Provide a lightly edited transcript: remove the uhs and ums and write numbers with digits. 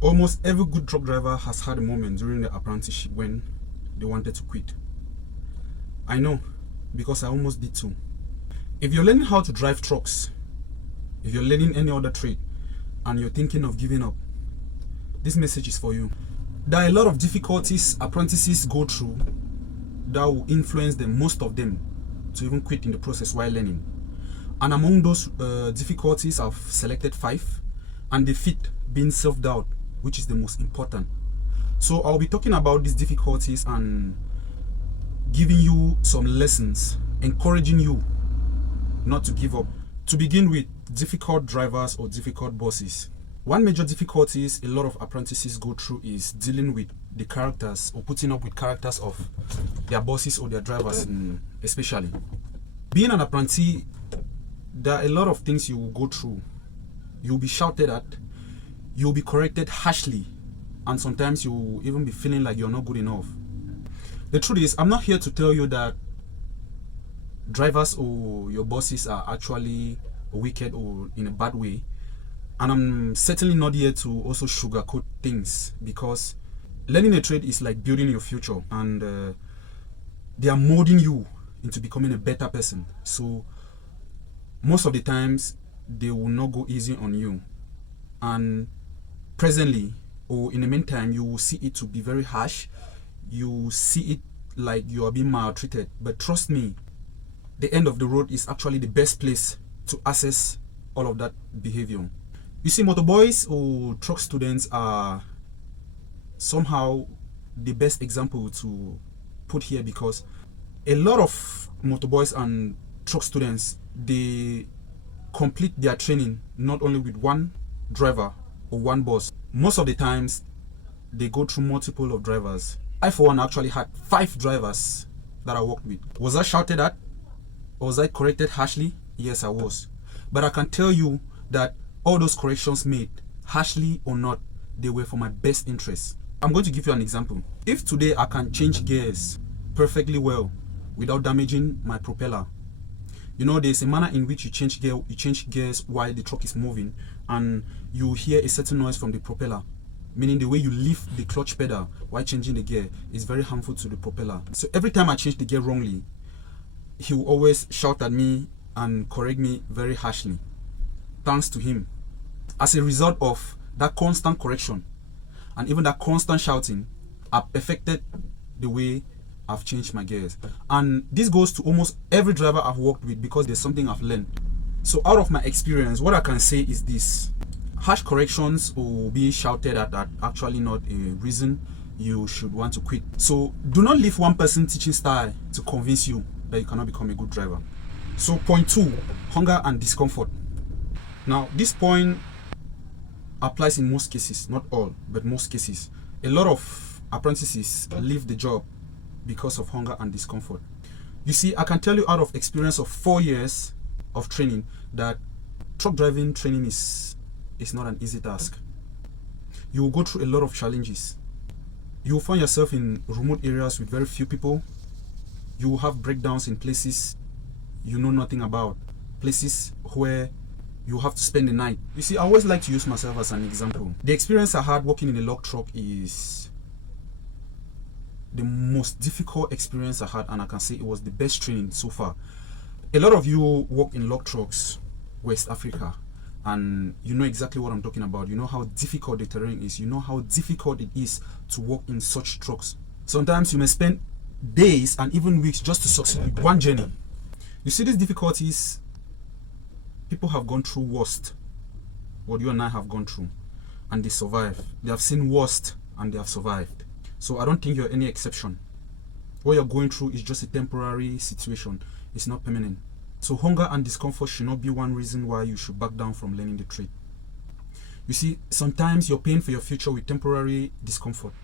Almost every good truck driver has had a moment during the apprenticeship when they wanted to quit. I know, because I almost did too. If you're learning how to drive trucks, if you're learning any other trade, and you're thinking of giving up, this message is for you. There are a lot of difficulties apprentices go through that will influence them, most of them, to even quit in the process while learning. And among those difficulties, I've selected 5, and the fifth being self-doubt, which is the most important. So I'll be talking about these difficulties and giving you some lessons, encouraging you not to give up. To begin with, difficult drivers or difficult bosses. One major difficulties a lot of apprentices go through is dealing with the characters or putting up with characters of their bosses or their drivers especially. Being an apprentice, there are a lot of things you will go through. You'll be shouted at, you'll be corrected harshly, and sometimes you'll even be feeling like you're not good enough. The truth is, I'm not here to tell you that drivers or your bosses are actually wicked or in a bad way, and I'm certainly not here to also sugarcoat things, because learning a trade is like building your future, and they are molding you into becoming a better person. So most of the times they will not go easy on you, and presently or in the meantime you will see it to be very harsh. You see it like you are being maltreated, but trust me, the end of the road is actually the best place to assess all of that behavior. You see, motorboys or truck students are somehow the best example to put here, because a lot of motorboys and truck students, they complete their training not only with one driver or one boss. Most of the times they go through multiple of drivers. I for one actually had 5 drivers that I worked with. Was I shouted at? Or was I corrected harshly? Yes, I was. But I can tell you that all those corrections made, harshly or not, they were for my best interest. I'm going to give you an example. If today I can change gears perfectly well without damaging my propeller, you know, there's a manner in which you change gears while the truck is moving, and you hear a certain noise from the propeller, meaning the way you lift the clutch pedal while changing the gear is very harmful to the propeller. So every time I change the gear wrongly, he will always shout at me and correct me very harshly. Thanks to him, as a result of that constant correction and even that constant shouting, I've perfected the way I've changed my gears. And this goes to almost every driver I've worked with, because there's something I've learned. So out of my experience, what I can say is this: harsh corrections or being shouted at are actually not a reason you should want to quit. So do not leave one person's teaching style to convince you that you cannot become a good driver. So point 2, hunger and discomfort. Now this point applies in most cases, not all, but most cases. A lot of apprentices leave the job because of hunger and discomfort. You see, I can tell you out of experience of 4 years of training that truck driving training is not an easy task. You will go through a lot of challenges. You will find yourself in remote areas with very few people. You will have breakdowns in places you know nothing about, places where you have to spend the night. You see, I always like to use myself as an example. The experience I had working in a log truck is the most difficult experience I had, and I can say it was the best training so far. A lot of you work in log trucks, West Africa, and you know exactly what I'm talking about. You know how difficult the terrain is. You know how difficult it is to work in such trucks. Sometimes you may spend days and even weeks just to succeed with one journey. You see, these difficulties, people have gone through worst what you and I have gone through, and they survive. They have seen worst and they have survived. So I don't think you're any exception. What you're going through is just a temporary situation. It's not permanent. So hunger and discomfort should not be one reason why you should back down from learning the trade. You see, sometimes you're paying for your future with temporary discomfort.